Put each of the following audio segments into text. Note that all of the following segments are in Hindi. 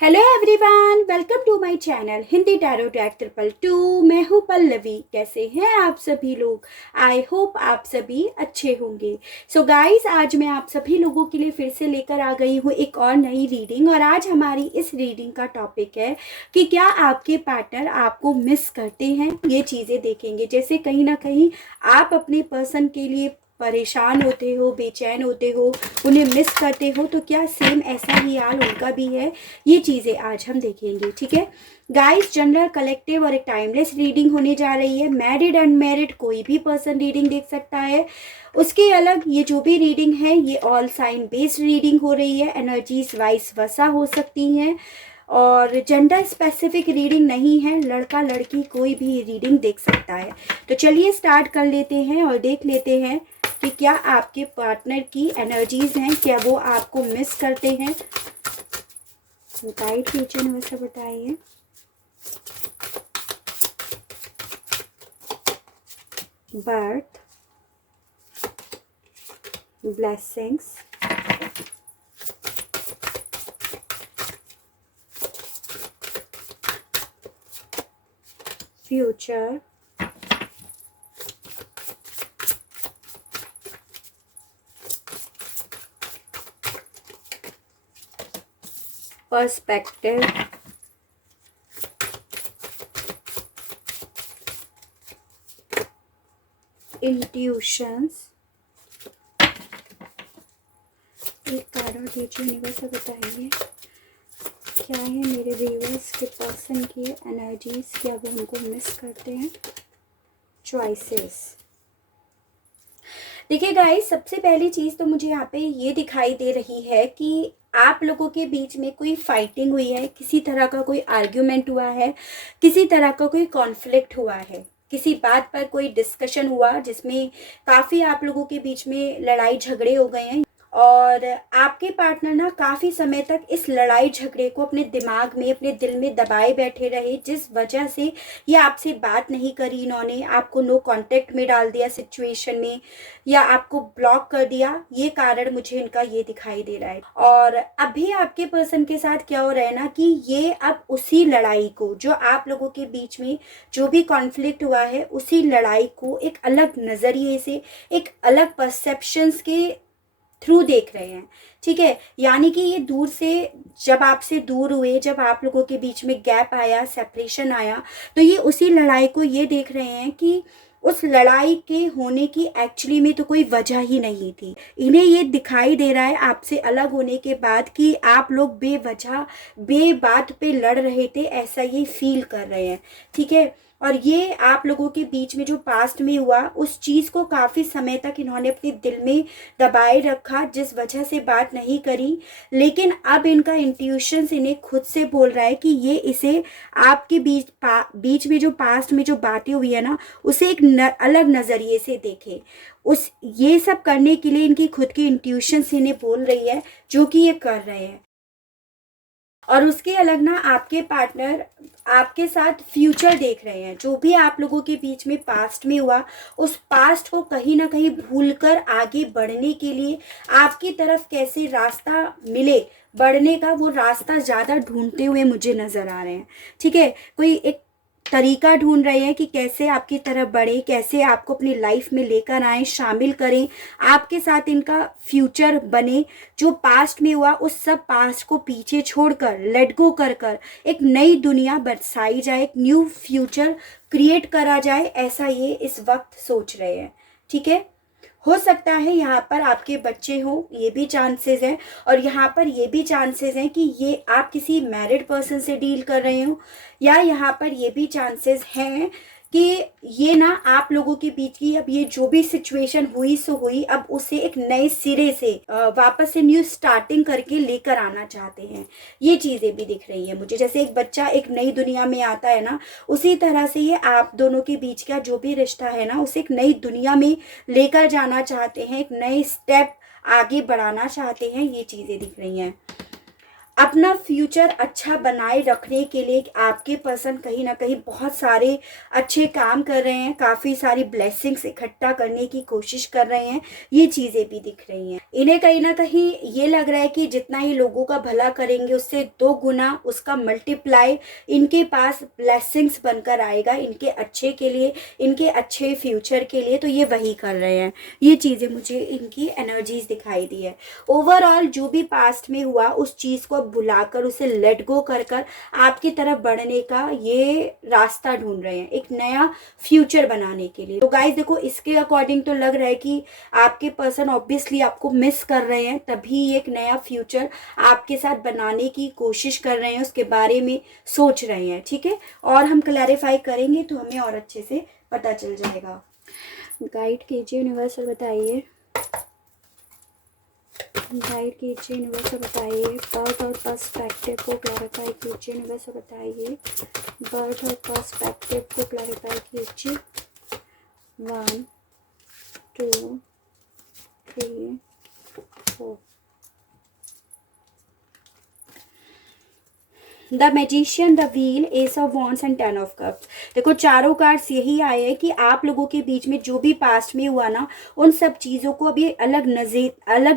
Hello everyone, welcome to my channel Hindi tarot track 222। मैं हूँ पल्लवी। कैसे हैं आप सभी लोग? आई होप आप सभी अच्छे होंगे। सो गाइस, आज मैं आप सभी लोगों के लिए फिर से लेकर आ गई हूँ एक और नई रीडिंग। और आज हमारी इस रीडिंग का टॉपिक है कि क्या आपके पार्टनर आपको मिस करते हैं। ये चीज़ें देखेंगे, जैसे कहीं ना कहीं आप अपने पर्सन के लिए परेशान होते हो, बेचैन होते हो, उन्हें मिस करते हो, तो क्या सेम ऐसा ही हाल उनका भी है। ये चीज़ें आज हम देखेंगे, ठीक है गाइस। जनरल, कलेक्टिव और एक टाइमलेस रीडिंग होने जा रही है। मैरिड अनमैरिड कोई भी पर्सन रीडिंग देख सकता है। उसके अलग ये जो भी रीडिंग है ये ऑल साइन बेस्ड रीडिंग हो रही है। एनर्जीज वाइस वर्सा हो सकती हैं और जेंडर स्पेसिफिक रीडिंग नहीं है। लड़का लड़की कोई भी रीडिंग देख सकता है। तो चलिए स्टार्ट कर लेते हैं और देख लेते हैं कि क्या आपके पार्टनर की एनर्जीज हैं, क्या वो आपको मिस करते हैं। गाइड फ्यूचर में वैसा बताइए। Birth, blessings, future, perspective, intuitions. एक कारण दीजिए यूनिवर्स, बताइए क्या है मेरे व्यूअर्स के पर्सन की एनर्जीज, क्या वो उनको मिस करते हैं। चॉइसेस। देखिए गाइस, सबसे पहली चीज़ तो मुझे यहाँ पे ये दिखाई दे रही है कि आप लोगों के बीच में कोई फाइटिंग हुई है, किसी तरह का कोई आर्ग्यूमेंट हुआ है, किसी तरह का कोई कॉन्फ्लिक्ट हुआ है, किसी बात पर कोई डिस्कशन हुआ जिसमें काफ़ी आप लोगों के बीच में लड़ाई झगड़े हो गए हैं। और आपके पार्टनर ना काफ़ी समय तक इस लड़ाई झगड़े को अपने दिमाग में, अपने दिल में दबाए बैठे रहे, जिस वजह से ये आपसे बात नहीं करी। इन्होंने आपको नो कांटेक्ट में डाल दिया सिचुएशन में, या आपको ब्लॉक कर दिया। ये कारण मुझे इनका ये दिखाई दे रहा है। और अभी आपके पर्सन के साथ क्या हो रहा है ना कि ये अब उसी लड़ाई को, जो आप लोगों के बीच में जो भी कॉन्फ्लिक्ट हुआ है, उसी लड़ाई को एक अलग नज़रिए से, एक अलग परसेप्शंस के थ्रू देख रहे हैं। ठीक है, यानी कि ये दूर से, जब आपसे दूर हुए, जब आप लोगों के बीच में गैप आया, सेपरेशन आया, तो ये उसी लड़ाई को ये देख रहे हैं कि उस लड़ाई के होने की एक्चुअली में तो कोई वजह ही नहीं थी। इन्हें ये दिखाई दे रहा है आपसे अलग होने के बाद कि आप लोग बेवजह, बेबात पे लड़ रहे थे, ऐसा ये फील कर रहे हैं। ठीक है, और ये आप लोगों के बीच में जो पास्ट में हुआ, उस चीज़ को काफ़ी समय तक इन्होंने अपने दिल में दबाए रखा, जिस वजह से बात नहीं करी। लेकिन अब इनका इंट्यूशंस इन्हें खुद से बोल रहा है कि ये इसे आपके बीच में जो पास्ट में जो बातें हुई है ना, उसे एक अलग नज़रिए से देखे। उस ये सब करने के लिए इनकी खुद की इंट्यूशंस इन्हें बोल रही है, जो कि ये कर रहे हैं। और उसके अलग ना आपके पार्टनर आपके साथ फ्यूचर देख रहे हैं। जो भी आप लोगों के बीच में पास्ट में हुआ, उस पास्ट को कहीं ना कहीं भूलकर आगे बढ़ने के लिए आपकी तरफ कैसे रास्ता मिले बढ़ने का, वो रास्ता ज़्यादा ढूंढते हुए मुझे नज़र आ रहे हैं। ठीक है, कोई एक तरीका ढूंढ रहे हैं कि कैसे आपकी तरफ बढ़े, कैसे आपको अपनी लाइफ में लेकर आए, शामिल करें, आपके साथ इनका फ्यूचर बने। जो पास्ट में हुआ, उस सब पास्ट को पीछे छोड़कर, लेट गो कर कर एक नई दुनिया बरसाई जाए, एक न्यू फ्यूचर क्रिएट करा जाए, ऐसा ये इस वक्त सोच रहे हैं। ठीक है, हो सकता है यहाँ पर आपके बच्चे हो, ये भी चांसेस हैं। और यहाँ पर ये भी चांसेस हैं कि ये आप किसी मैरिड पर्सन से डील कर रहे हो, या यहाँ पर ये भी चांसेस हैं कि ये ना आप लोगों के बीच की अब ये जो भी सिचुएशन हुई सो हुई, अब उसे एक नए सिरे से वापस से न्यू स्टार्टिंग करके लेकर आना चाहते हैं। ये चीज़ें भी दिख रही है मुझे। जैसे एक बच्चा एक नई दुनिया में आता है ना, उसी तरह से ये आप दोनों के बीच का जो भी रिश्ता है ना, उसे एक नई दुनिया में लेकर जाना चाहते हैं, एक नए स्टेप आगे बढ़ाना चाहते हैं। ये चीज़ें दिख रही हैं। अपना फ्यूचर अच्छा बनाए रखने के लिए आपके पर्सन कहीं ना कहीं बहुत सारे अच्छे काम कर रहे हैं, काफ़ी सारी ब्लेसिंग्स इकट्ठा करने की कोशिश कर रहे हैं, ये चीज़ें भी दिख रही हैं। इन्हें कहीं ना कहीं ये लग रहा है कि जितना ही लोगों का भला करेंगे उससे 2 गुना उसका मल्टीप्लाई इनके पास ब्लेसिंग्स बनकर आएगा, इनके अच्छे के लिए, इनके अच्छे फ्यूचर के लिए। तो ये वही कर रहे हैं, ये चीज़ें मुझे इनकी एनर्जीज दिखाई दी है। ओवरऑल जो भी पास्ट में हुआ उस चीज़ को भुलाकर, उसे लेट गो कर कर आपकी तरफ बढ़ने का ये रास्ता ढूंढ रहे हैं, एक नया फ्यूचर बनाने के लिए। तो गाइस देखो, इसके अकॉर्डिंग तो लग रहा है कि आपके पर्सन ऑब्वियसली आपको मिस कर रहे हैं, तभी एक नया फ्यूचर आपके साथ बनाने की कोशिश कर रहे हैं, उसके बारे में सोच रहे हैं। ठीक है, और हम क्लैरिफाई करेंगे तो हमें और अच्छे से पता चल जाएगा। गाइड कीजिए यूनिवर्सल, बताइए गाइड कीजिए यूनिवर्स, बताइए बर्थ और पर्सपेक्टिव को क्लैरिफाई कीजिए यूनिवर्स, बताइए बर्थ और पर्सपेक्टिव को क्लैरिफाई कीजिए। 1 2 3 4। The magician, the wheel, S of wands and 10 of cups. देखो चारों कार्ड्स यही आए हैं कि आप लोगों के बीच में जो भी पास्ट में हुआ ना, उन सब चीज़ों को अभी अलग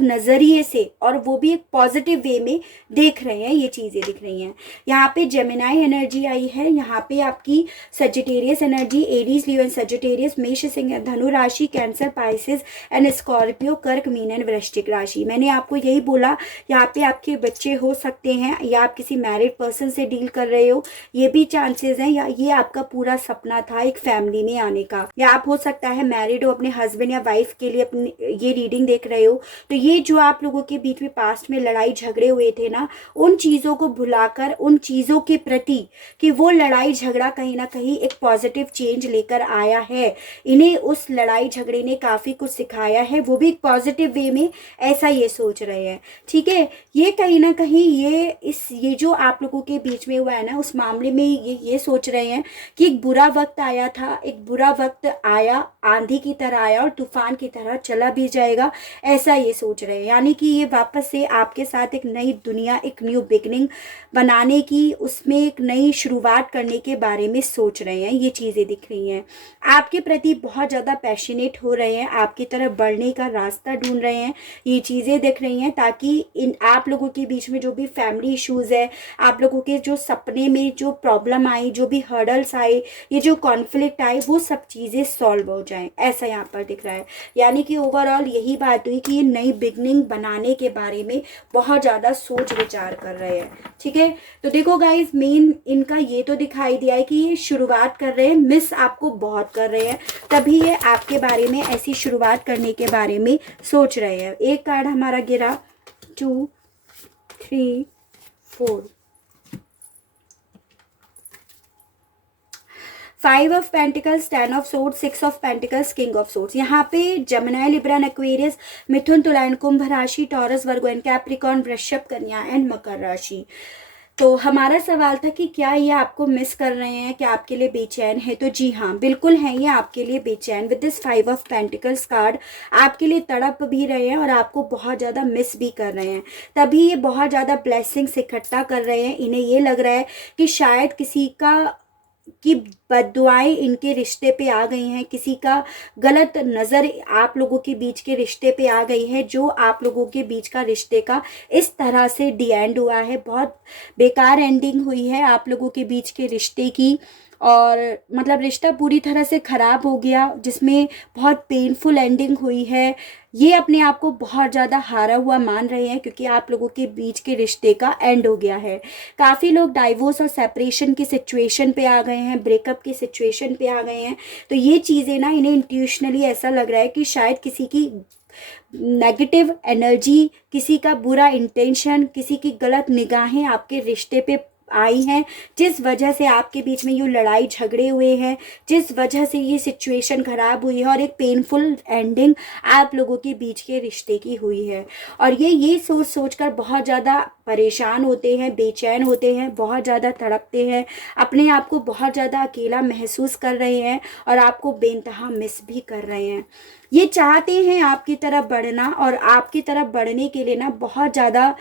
नज़रिए से, और वो भी एक पॉजिटिव वे में देख रहे हैं, ये चीज़ें दिख रही हैं। यहाँ पे जेमिनाई एनर्जी आई है, यहाँ पे आपकी Sagittarius energy, Aries, Leo and Sagittarius, मेष, सिंह, धनु राशि, कैंसर, पाइसेस एंड स्कॉर्पियो, कर्क, मीन एंड वृश्चिक राशि। मैंने आपको यही बोला, यहाँ पे आपके बच्चे हो सकते हैं, या आप किसी मैरिड पर्सन से डील कर रहे हो, ये भी चांसेस हैं, या ये आपका पूरा सपना था एक फैमिली में आने का, या आप हो सकता है मैरिड हो, अपने हस्बैंड या वाइफ के लिए अपनी ये रीडिंग देख रहे हो। तो ये जो आप लोगों के बीच में पास्ट में लड़ाई झगड़े हुए थे ना, उन चीज़ों को भुलाकर, उन चीज़ों के प्रति कि वो लड़ाई झगड़ा कहीं ना कहीं एक पॉजिटिव चेंज लेकर आया है, इन्हें उस लड़ाई झगड़े ने काफ़ी कुछ सिखाया है, वो भी एक पॉजिटिव वे में, ऐसा ये सोच रहे हैं। ठीक है, ये कहीं ना कहीं ये जो आप लोगों के बीच में हुआ है ना, उस मामले में ये सोच रहे हैं कि एक बुरा वक्त आया था, एक बुरा वक्त आया, आंधी की तरह आया और तूफान की तरह चला भी जाएगा, ऐसा ये सोच रहे हैं। यानी कि ये वापस से आपके साथ एक नई दुनिया, एक न्यू बिगनिंग बनाने की, उसमें एक नई शुरुआत करने के बारे में सोच रहे हैं, ये चीज़ें दिख रही हैं। आपके प्रति बहुत ज़्यादा पैशनेट हो रहे हैं, आपकी तरफ बढ़ने का रास्ता ढूंढ रहे हैं, ये चीज़ें दिख रही हैं, ताकि इन आप लोगों के बीच में जो भी फैमिली इश्यूज़ है, आप लोगों के जो सपने में जो प्रॉब्लम आई, जो भी हर्डल्स आए, ये जो कॉन्फ्लिक्ट आए, वो सब चीज़ें सॉल्व हो जाएं, ऐसा यहाँ पर दिख रहा है। यानी कि ओवरऑल यही बात हुई कि ये नई बिगनिंग बनाने के बारे में बहुत ज़्यादा सोच विचार कर रहे हैं। ठीक है, तो देखो गाइज, मेन इनका ये तो दिखाई दिया है कि ये शुरुआत कर रहे हैं, मिस आपको बहुत कर रहे हैं, तभी ये आपके बारे में ऐसी शुरुआत करने के बारे में सोच रहे हैं। एक कार्ड हमारा गिरा, 2 3 4, 5 of pentacles, 10 of swords, 6 of pentacles, king of swords. यहाँ पे जमिनाई, Libra, Aquarius, Mithun, Tula and कुंभ राशि, टॉरस, वर्गो एंड कैप्रिकॉर्न, वृषभ, कन्या एंड मकर राशि। तो हमारा सवाल था कि क्या ये आपको मिस कर रहे हैं, क्या आपके लिए बेचैन है? तो जी हाँ, बिल्कुल है ये आपके लिए बेचैन। With this 5 of pentacles card आपके लिए तड़प भी रहे हैं और आपको बहुत ज़्यादा मिस भी कर रहे हैं, तभी ये बहुत ज़्यादा ब्लेसिंग्स इकट्ठा कर रहे हैं। इन्हें ये लग रहा है कि शायद किसी का की बद्दुआएं इनके रिश्ते पे आ गई हैं, किसी का गलत नज़र आप लोगों के बीच के रिश्ते पे आ गई है, जो आप लोगों के बीच का रिश्ते का इस तरह से डी एंड हुआ है, बहुत बेकार एंडिंग हुई है आप लोगों के बीच के रिश्ते की, और मतलब रिश्ता पूरी तरह से ख़राब हो गया, जिसमें बहुत पेनफुल एंडिंग हुई है। ये अपने आप को बहुत ज़्यादा हारा हुआ मान रहे हैं, क्योंकि आप लोगों के बीच के रिश्ते का एंड हो गया है। काफ़ी लोग डाइवोर्स और सेपरेशन की सिचुएशन पे आ गए हैं, ब्रेकअप की सिचुएशन पे आ गए हैं। तो ये चीज़ें ना, इन्हें इंट्यूशनली ऐसा लग रहा है कि शायद किसी की नेगेटिव एनर्जी, किसी का बुरा इंटेंशन, किसी की गलत निगाहें आपके रिश्ते पे आई हैं, जिस वजह से आपके बीच में ये लड़ाई झगड़े हुए हैं, जिस वजह से ये सिचुएशन ख़राब हुई है, और एक पेनफुल एंडिंग आप लोगों के बीच के रिश्ते की हुई है। और ये सोच कर बहुत ज़्यादा परेशान होते हैं, बेचैन होते हैं, बहुत ज़्यादा तड़पते हैं, अपने आप को बहुत ज़्यादा अकेला महसूस कर रहे हैं, और आपको बेइंतहा मिस भी कर रहे हैं। ये चाहते हैं आपकी तरफ बढ़ना, और आपकी तरफ बढ़ने के लिए ना बहुत ज़्यादा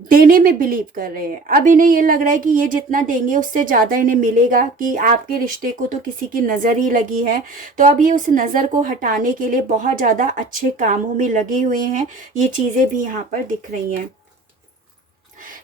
देने में बिलीव कर रहे हैं। अब इन्हें ये लग रहा है कि ये जितना देंगे उससे ज़्यादा इन्हें मिलेगा, कि आपके रिश्ते को तो किसी की नज़र ही लगी है। तो अब ये उस नज़र को हटाने के लिए बहुत ज़्यादा अच्छे कामों में लगे हुए हैं। ये चीज़ें भी यहाँ पर दिख रही हैं।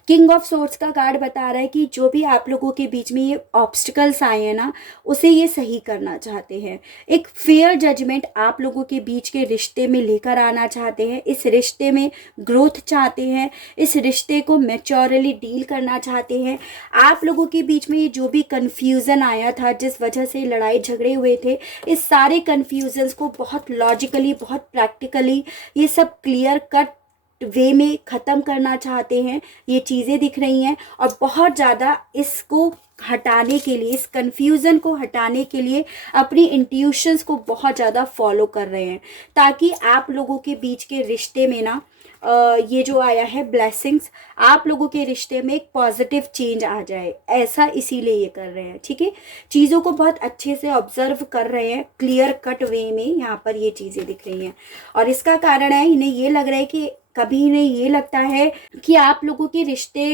किंग ऑफ सोर्ड्स का कार्ड बता रहा है कि जो भी आप लोगों के बीच में ये ऑब्स्टिकल्स आए हैं ना, उसे ये सही करना चाहते हैं। एक फेयर जजमेंट आप लोगों के बीच के रिश्ते में लेकर आना चाहते हैं। इस रिश्ते में ग्रोथ चाहते हैं, इस रिश्ते को मैच्योरली डील करना चाहते हैं। आप लोगों के बीच में ये जो भी कन्फ्यूज़न आया था, जिस वजह से लड़ाई झगड़े हुए थे, इस सारे कन्फ्यूजन्स को बहुत लॉजिकली, बहुत प्रैक्टिकली, ये सब क्लियर कट वे में ख़त्म करना चाहते हैं। ये चीज़ें दिख रही हैं। और बहुत ज़्यादा इसको हटाने के लिए, इस कन्फ्यूज़न को हटाने के लिए अपनी इंट्यूशंस को बहुत ज़्यादा फॉलो कर रहे हैं, ताकि आप लोगों के बीच के रिश्ते में ना ये जो आया है ब्लेसिंग्स, आप लोगों के रिश्ते में एक पॉजिटिव चेंज आ जाए, ऐसा इसीलिए ये कर रहे हैं। ठीक है, चीज़ों को बहुत अच्छे से ऑब्जर्व कर रहे हैं, क्लियर कट वे में यहाँ पर ये चीज़ें दिख रही हैं। और इसका कारण है, इन्हें ये लग रहा है कि कभी इन्हें ये लगता है कि आप लोगों के रिश्ते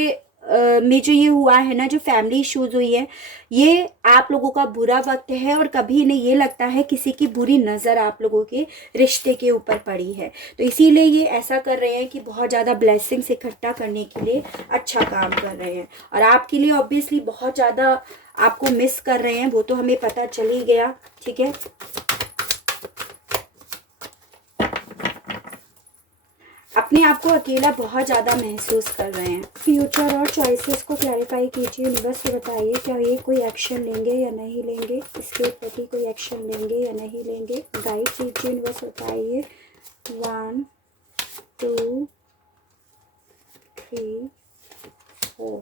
में जो ये हुआ है ना, जो फैमिली इश्यूज हुई है, ये आप लोगों का बुरा वक्त है। और कभी इन्हें ये लगता है किसी की बुरी नज़र आप लोगों के रिश्ते के ऊपर पड़ी है। तो इसीलिए ये ऐसा कर रहे हैं कि बहुत ज़्यादा ब्लेसिंग्स इकट्ठा करने के लिए अच्छा काम कर रहे हैं। और आपके लिए ऑब्वियसली बहुत ज़्यादा आपको मिस कर रहे हैं, वो तो हमें पता चल ही गया। ठीक है, अपने आप को अकेला बहुत ज़्यादा महसूस कर रहे हैं। फ्यूचर और चॉइसेस को क्लैरिफाई कीजिए। यूनिवर्स से बताइए, क्या ये कोई एक्शन लेंगे या नहीं लेंगे, इसके प्रति कोई एक्शन लेंगे या नहीं लेंगे। गाइड कीजिए, यूनिवर्स बताइए। 1 2 3 4।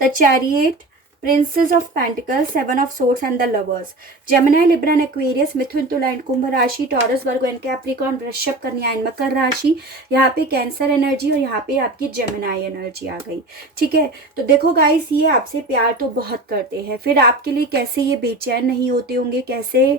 The chariot, princess of pentacles, 7 of swords and the lovers. Gemini, Libra and Aquarius, Mithun, Tula and कुंभ राशि, टॉरस, वर्गो एंड कैप्रिकॉर्न, वृषभ, कन्या एंड मकर राशि। यहाँ पे कैंसर एनर्जी और यहाँ पे आपकी जेमिनी एनर्जी आ गई। ठीक है, तो देखो गाइस, ये आपसे प्यार तो बहुत करते हैं, फिर आपके लिए कैसे ये बेचैन नहीं होते होंगे, कैसे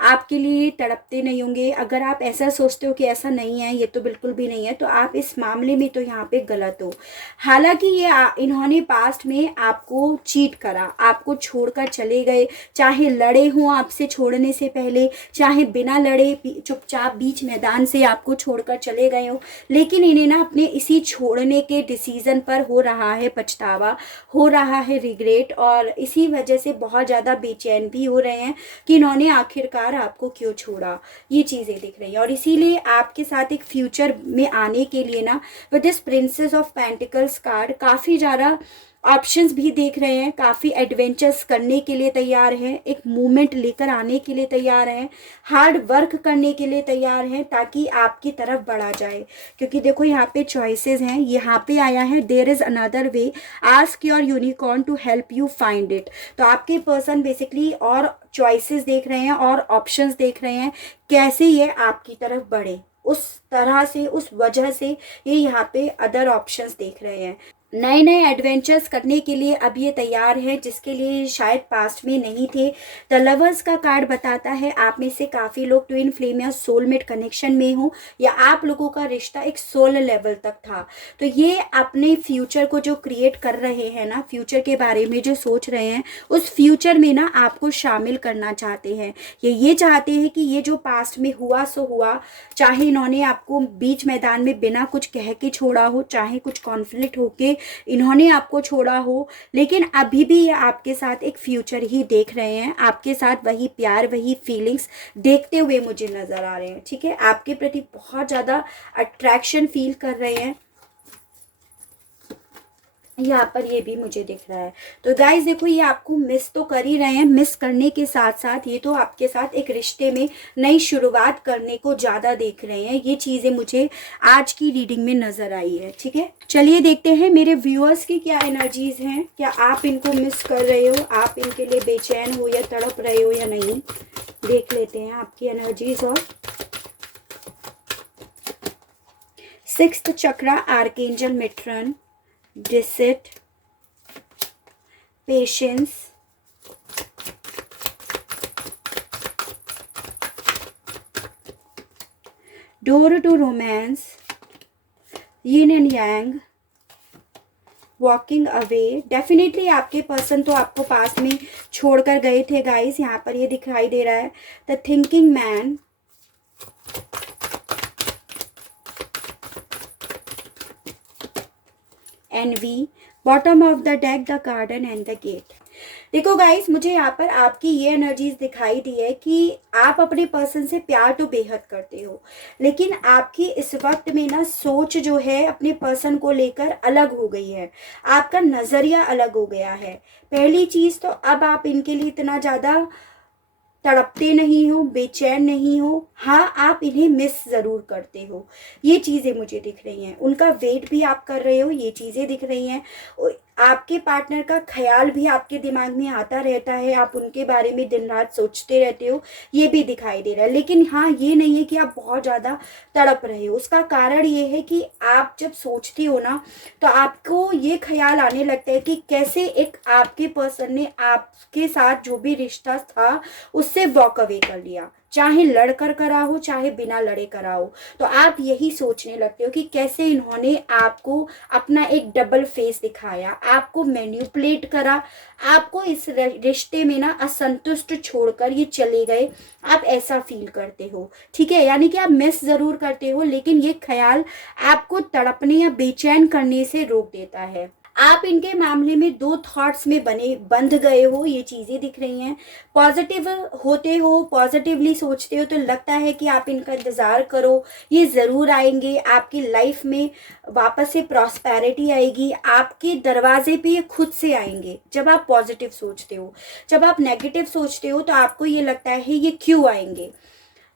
आपके लिए तड़पते नहीं होंगे। अगर आप ऐसा सोचते हो कि ऐसा नहीं है, ये तो बिल्कुल भी नहीं है, तो आप इस मामले में तो यहाँ पे गलत हो। हालांकि ये इन्होंने पास्ट में आपको चीट करा, आपको छोड़कर चले गए, चाहे लड़े हों आपसे छोड़ने से पहले, चाहे बिना लड़े चुपचाप बीच मैदान से आपको छोड़कर चले गए हो, लेकिन इन्हें ना अपने इसी छोड़ने के डिसीजन पर हो रहा है पछतावा, हो रहा है रिग्रेट, और इसी वजह से बहुत ज़्यादा बेचैन भी हो रहे हैं कि इन्होंने आखिरकार आपको क्यों छोड़ा। ये चीज़ें दिख रही हैं। और इसीलिए आपके साथ एक फ्यूचर में आने के लिए ना, with this princess of pentacles card, काफ़ी ज़्यादा ऑप्शंस भी देख रहे हैं, काफ़ी एडवेंचर्स करने के लिए तैयार हैं, एक मूवमेंट लेकर आने के लिए तैयार हैं, हार्ड वर्क करने के लिए तैयार हैं, ताकि आपकी तरफ बढ़ा जाए। क्योंकि देखो यहाँ पे चॉइसेस हैं, यहाँ पे आया है there is another way, ask your unicorn to help you find it. तो आपके पर्सन बेसिकली और चॉइसेस देख रहे हैं और ऑप्शंस देख रहे हैं, कैसे ये आपकी तरफ बढ़े। उस तरह से, उस वजह से ये यहाँ पे अदर ऑप्शंस देख रहे हैं। नए नए एडवेंचर्स करने के लिए अब ये तैयार है, जिसके लिए शायद पास्ट में नहीं थे। द लवर्स का कार्ड बताता है आप में से काफ़ी लोग ट्विन फ्लेम या सोलमेट कनेक्शन में हो, या आप लोगों का रिश्ता एक सोल लेवल तक था। तो ये अपने फ्यूचर को जो क्रिएट कर रहे हैं ना, फ्यूचर के बारे में जो सोच रहे हैं, उस फ्यूचर में ना आपको शामिल करना चाहते हैं। ये चाहते हैं कि ये जो पास्ट में हुआ सो हुआ, चाहे इन्होंने आपको बीच मैदान में बिना कुछ कह के छोड़ा हो, चाहे कुछ कॉन्फ्लिक्ट होके इन्होंने आपको छोड़ा हो, लेकिन अभी भी ये आपके साथ एक फ्यूचर ही देख रहे हैं, आपके साथ वही प्यार, वही फीलिंग्स देखते हुए मुझे नजर आ रहे हैं। ठीक है, आपके प्रति बहुत ज़्यादा अट्रैक्शन फील कर रहे हैं, यहाँ पर ये भी मुझे दिख रहा है। तो गाइज देखो, ये आपको मिस तो कर ही रहे हैं, मिस करने के साथ साथ ये तो आपके साथ एक रिश्ते में नई शुरुआत करने को ज़्यादा देख रहे हैं। ये चीज़ें मुझे आज की रीडिंग में नज़र आई है। ठीक है, चलिए देखते हैं मेरे व्यूअर्स की क्या एनर्जीज हैं, क्या आप इनको मिस कर रहे हो, आप इनके लिए बेचैन हो या तड़प रहे हो या नहीं। देख लेते हैं आपकी एनर्जीज। और 6th chakra, archangel Metatron, deceit, patience, door to romance, yin and yang, walking away. Definitely आपके पर्सन तो आपको पास में छोड़कर गए थे गाइस, यहाँ पर ये दिखाई दे रहा है। The thinking man, envy, bottom of the deck, the garden and the gate. देखो गाइस, मुझे यहाँ पर आपकी ये एनर्जीज दिखाई दी है कि आप अपने पर्सन से प्यार तो बेहद करते हो, लेकिन आपकी इस वक्त में ना सोच जो है अपने पर्सन को लेकर अलग हो गई है, आपका नज़रिया अलग हो गया है। पहली चीज़ तो अब आप इनके लिए इतना ज़्यादा तड़पते नहीं हो, बेचैन नहीं हो। हाँ, आप इन्हें मिस ज़रूर करते हो, ये चीज़ें मुझे दिख रही हैं। उनका वेट भी आप कर रहे हो, ये चीज़ें दिख रही हैं। आपके पार्टनर का ख्याल भी आपके दिमाग में आता रहता है, आप उनके बारे में दिन रात सोचते रहते हो, ये भी दिखाई दे रहा है। लेकिन हाँ, ये नहीं है कि आप बहुत ज़्यादा तड़प रहे हो। उसका कारण ये है कि आप जब सोचती हो ना, तो आपको ये ख्याल आने लगता है कि कैसे एक आपके पर्सन ने आपके साथ जो भी रिश्ता था उससे वॉक अवे कर लिया, चाहे लड़कर करा हो चाहे बिना लड़े करा हो। तो आप यही सोचने लगते हो कि कैसे इन्होंने आपको अपना एक डबल फेस दिखाया, आपको मैनिपुलेट करा, आपको इस रिश्ते में ना असंतुष्ट छोड़कर ये चले गए। आप ऐसा फील करते हो, ठीक है। यानी कि आप मिस ज़रूर करते हो, लेकिन ये ख्याल आपको तड़पने या बेचैन करने से रोक देता है। आप इनके मामले में दो थॉट्स में बंध गए हो, ये चीज़ें दिख रही हैं। पॉजिटिव होते हो, पॉजिटिवली सोचते हो, तो लगता है कि आप इनका इंतज़ार करो, ये ज़रूर आएंगे आपकी लाइफ में। वापस से प्रॉस्पेरिटी आएगी, आपके दरवाजे पे ये खुद से आएंगे जब आप पॉजिटिव सोचते हो। जब आप नेगेटिव सोचते हो तो आपको ये लगता है ये क्यों आएंगे,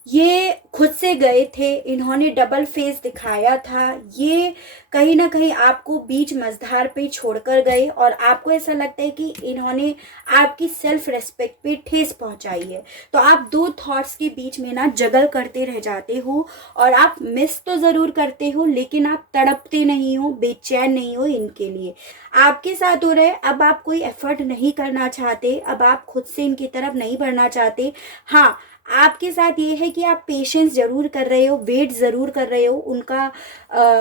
ये खुद से गए थे, इन्होंने डबल फेस दिखाया था, ये कहीं ना कहीं आपको बीच मझधार पे छोड़कर गए, और आपको ऐसा लगता है कि इन्होंने आपकी सेल्फ रेस्पेक्ट पे ठेस पहुंचाई है। तो आप दो थॉट्स के बीच में ना जगल करते रह जाते हो, और आप मिस तो ज़रूर करते हो, लेकिन आप तड़पते नहीं हो, बेचैन नहीं हो इनके लिए। आपके साथ हो रहा है, अब आप कोई एफर्ट नहीं करना चाहते, अब आप खुद से इनकी तरफ नहीं बढ़ना चाहते। हाँ, आपके साथ ये है कि आप पेशेंस ज़रूर कर रहे हो, वेट ज़रूर कर रहे हो,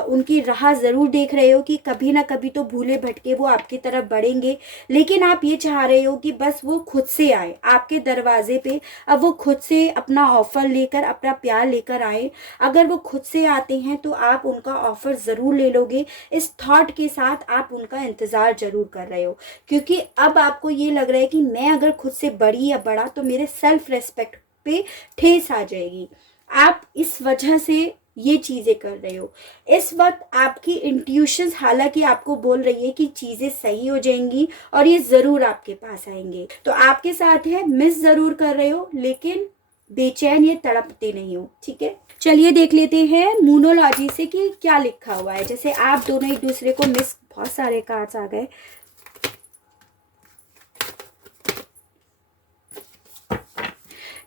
उनकी राह ज़रूर देख रहे हो कि कभी ना कभी तो भूले भटके वो आपकी तरफ बढ़ेंगे। लेकिन आप ये चाह रहे हो कि बस वो खुद से आए आपके दरवाजे पे, अब वो खुद से अपना ऑफ़र लेकर, अपना प्यार लेकर आए। अगर वो खुद से आते हैं तो आप उनका ऑफ़र ज़रूर ले लोगे, इस थॉट के साथ आप उनका इंतज़ार ज़रूर कर रहे हो, क्योंकि अब आपको ये लग रहा है कि मैं अगर खुद से बड़ी या बड़ा तो मेरे सेल्फ रेस्पेक्ट पे ठेस आ जाएगी। आप इस वजह से ये चीज़ें कर रहे हो। इस वक्त आपकी इंट्यूशंस हालांकि आपको बोल रही है कि चीज़ें सही हो जाएंगी और ये ज़रूर आपके पास आएंगे। तो आपके साथ है, मिस ज़रूर कर रहे हो, लेकिन बेचैन ये तड़पते नहीं हो, ठीक है। चलिए देख लेते हैं मूनोलॉजी से कि क्या लिखा हुआ है। जैसे आप दोनों एक दूसरे को मिस, बहुत सारे कार्ड्स आ गए।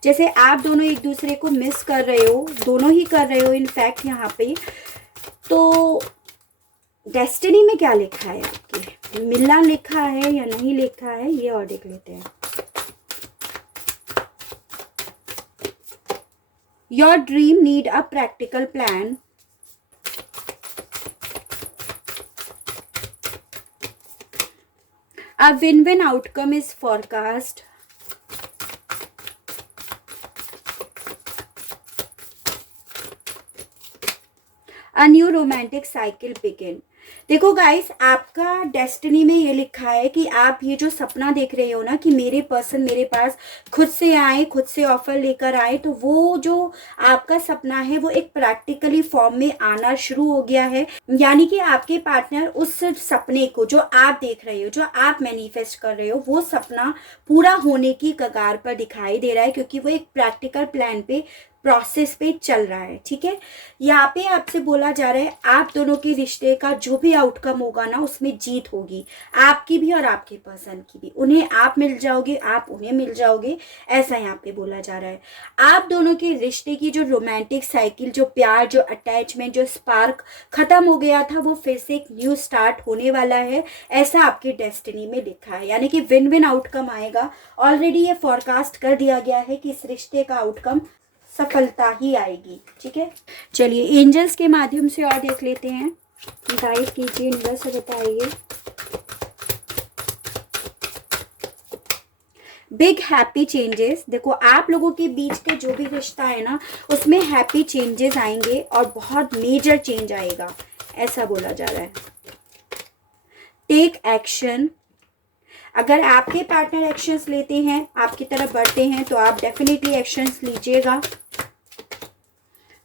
जैसे आप दोनों एक दूसरे को मिस कर रहे हो, दोनों ही कर रहे हो इनफैक्ट यहाँ पे, तो डेस्टिनी में क्या लिखा है आपके, मिलना लिखा है या नहीं लिखा है, ये और देख लेते हैं। Your dream need a practical plan. A win-win outcome is forecast. A new romantic cycle begin. देखो गाइस, आपका डेस्टिनी में ये लिखा है कि आप ये जो सपना देख रहे हो ना कि मेरे पर्सन मेरे पास खुद से आए, खुद से ऑफर लेकर आए, तो वो जो आपका सपना है वो एक प्रैक्टिकली फॉर्म में आना शुरू हो गया है। यानी कि आपके पार्टनर उस सपने को जो आप देख रहे हो, जो आप मैनिफेस्ट कर रहे हो, वो सपना पूरा होने की कगार पर दिखाई दे रहा है, क्योंकि वो एक प्रैक्टिकल प्लान पे, प्रोसेस पे चल रहा है, ठीक है। यहाँ पे आपसे बोला जा रहा है आप दोनों के रिश्ते का जो भी आउटकम होगा ना उसमें जीत होगी, आपकी भी और आपके पर्सन की भी। उन्हें आप मिल जाओगे, आप उन्हें मिल जाओगे, ऐसा यहाँ पे बोला जा रहा है। आप दोनों के रिश्ते की जो रोमांटिक साइकिल, जो प्यार, जो अटैचमेंट, जो स्पार्क खत्म हो गया था, वो फिर से एक न्यू स्टार्ट होने वाला है, ऐसा आपकी डेस्टिनी में लिखा है। यानी कि विन विन आउटकम आएगा। ऑलरेडी ये फोरकास्ट कर दिया गया है कि इस रिश्ते का आउटकम सफलता ही आएगी, ठीक है। चलिए एंजल्स के माध्यम से और देख लेते हैं। गाइड कीजिए, यूनिवर्स बताइए। Big happy changes. देखो आप लोगों के बीच के जो भी रिश्ता है ना, उसमें हैप्पी चेंजेस आएंगे और बहुत मेजर चेंज आएगा, ऐसा बोला जा रहा है। Take action. अगर आपके पार्टनर एक्शंस लेते हैं, आपकी तरफ बढ़ते हैं, तो आप डेफिनेटली एक्शंस लीजिएगा।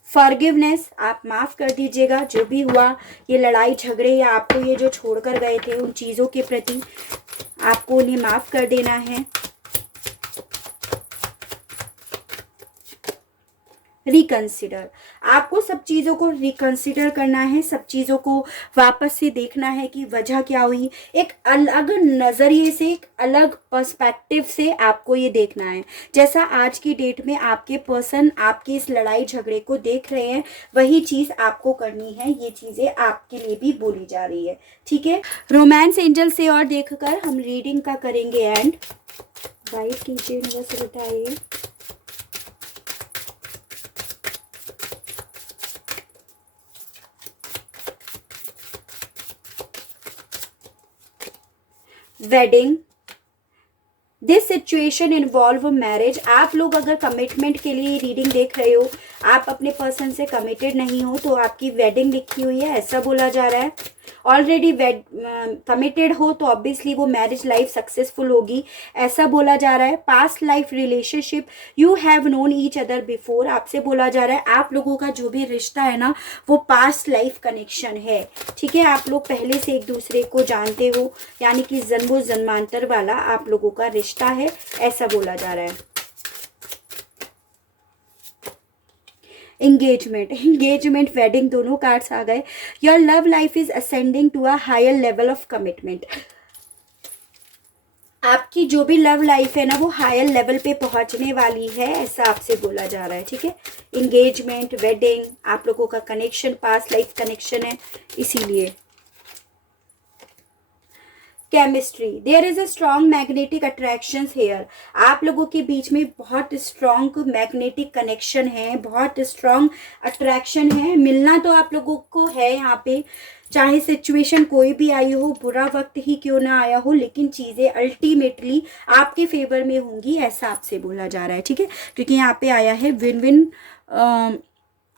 फॉरगिवनेस, आप माफ़ कर दीजिएगा जो भी हुआ, ये लड़ाई झगड़े या आपको ये जो छोड़कर गए थे उन चीज़ों के प्रति आपको उन्हें माफ़ कर देना है। रिकंसिडर, आपको सब चीज़ों को रिकंसिडर करना है, सब चीज़ों को वापस से देखना है कि वजह क्या हुई, एक अलग नज़रिए से, एक अलग पर्सपेक्टिव से आपको ये देखना है। जैसा आज की डेट में आपके पर्सन आपकी इस लड़ाई झगड़े को देख रहे हैं, वही चीज़ आपको करनी है। ये चीज़ें आपके लिए भी बोली जा रही है, ठीक है। रोमांस एंजल से और देखकर हम रीडिंग का करेंगे एंड। गाइड कीजिए, यूनिवर्स बताइए। Wedding, this situation involve marriage. आप लोग अगर कमिटमेंट के लिए रीडिंग देख रहे हो, आप अपने पर्सन से कमिटेड नहीं हो, तो आपकी वेडिंग लिखी हुई है, ऐसा बोला जा रहा है। ऑलरेडी कमिटेड हो तो ऑब्वियसली वो मैरिज लाइफ सक्सेसफुल होगी, ऐसा बोला जा रहा है। Past life relationship, you have known each other before, आपसे बोला जा रहा है आप लोगों का जो भी रिश्ता है ना, वो पास्ट लाइफ कनेक्शन है, ठीक है। आप लोग पहले से एक दूसरे को जानते हो, यानी कि जन्मों जन्मांतर वाला आप लोगों का रिश्ता है, ऐसा बोला जा रहा है। एंगेजमेंट वेडिंग दोनों कार्ड्स आ गए। Your love life is ascending to a higher level of commitment. आपकी जो भी लव लाइफ है ना, वो हायर लेवल पे पहुंचने वाली है, ऐसा आपसे बोला जा रहा है, ठीक है। एंगेजमेंट, वेडिंग, आप लोगों का कनेक्शन पास्ट लाइफ कनेक्शन है, इसीलिए। Chemistry, there is a strong magnetic attraction here. आप लोगों के बीच में बहुत स्ट्रॉन्ग मैग्नेटिक कनेक्शन है, बहुत स्ट्रॉन्ग अट्रैक्शन है। मिलना तो आप लोगों को है यहाँ पे, चाहे सिचुएशन कोई भी आई हो, बुरा वक्त ही क्यों ना आया हो, लेकिन चीज़ें अल्टीमेटली आपके फेवर में होंगी, ऐसा आपसे बोला जा रहा है, ठीक है। क्योंकि यहाँ पे आया है win win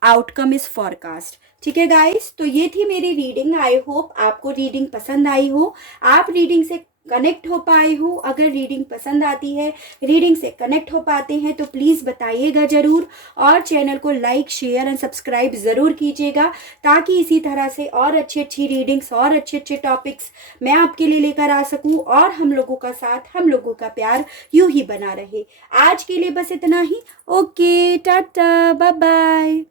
outcome is forecast, ठीक है गाइस। तो ये थी मेरी रीडिंग। आई होप आपको रीडिंग पसंद आई हो, आप रीडिंग से कनेक्ट हो पाए हो। अगर रीडिंग पसंद आती है, रीडिंग से कनेक्ट हो पाते हैं, तो प्लीज़ बताइएगा ज़रूर, और चैनल को लाइक, शेयर एंड सब्सक्राइब ज़रूर कीजिएगा, ताकि इसी तरह से और अच्छी रीडिंग्स और अच्छे टॉपिक्स मैं आपके लिए लेकर आ सकूं, और हम लोगों का साथ, हम लोगों का प्यार यूं ही बना रहे। आज के लिए बस इतना ही। Okay, tata, bye bye.